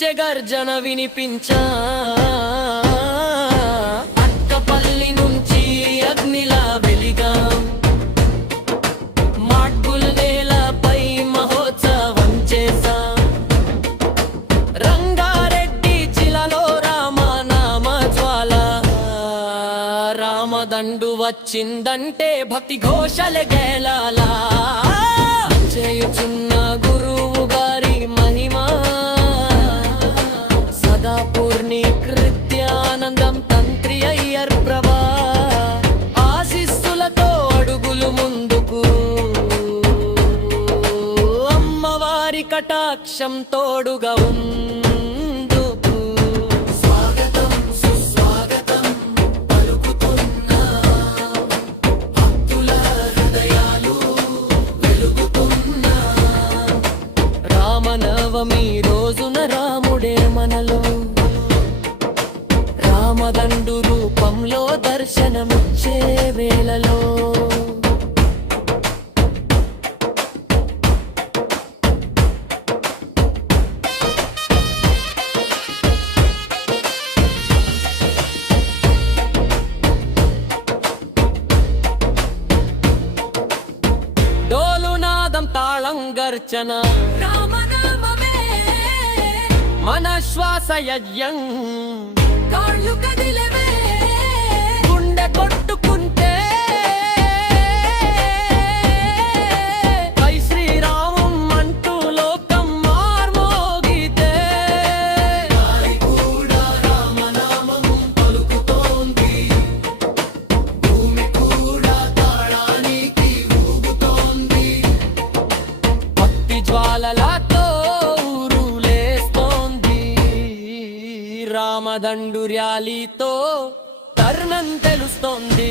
నుంచే గర్జన వినిపించా అక్కపల్లి నుంచి అగ్నిలా వెలిగా మాడ్గుల్ నేలపై మహోత్సవం చేసా రంగారెడ్డి జిల్లాలో రామనామ జ్వాల రామదండు వచ్చిందంటే భక్తి ఘోషలే గేలాలా చేయుచున్న గురువు గారి మహిమా సదా పూర్ణి కృత్యానందం తంత్రి అయ్యర్ ప్రభా ఆశీస్సులతో అడుగులు ముందుకు అమ్మవారి కటాక్షం తోడుగా ఉందుకు స్వాగతం సుస్వాగతం పలుకుతున్న భక్తుల హృదయాలు రామనవమి రోజున రాముడే మనలో రామదండు రూపంలో దర్శనమిచ్చే వేళలో డోలునాదం తాళం గర్చన మన శ్వాస యజ్ఞం కాళ్ళు కదిలవే గుండె కొట్టుకుంటే పై శ్రీరామం అంటూ లోకం మార్మోగితే గాలి కూడా రామనామం పలుకుతోంది భూమి కూడా తాళానికి ఊగుతోంది భక్తి జ్వాలలతో రామదండు ర్యాలీతో తరుణం తెలుస్తోంది.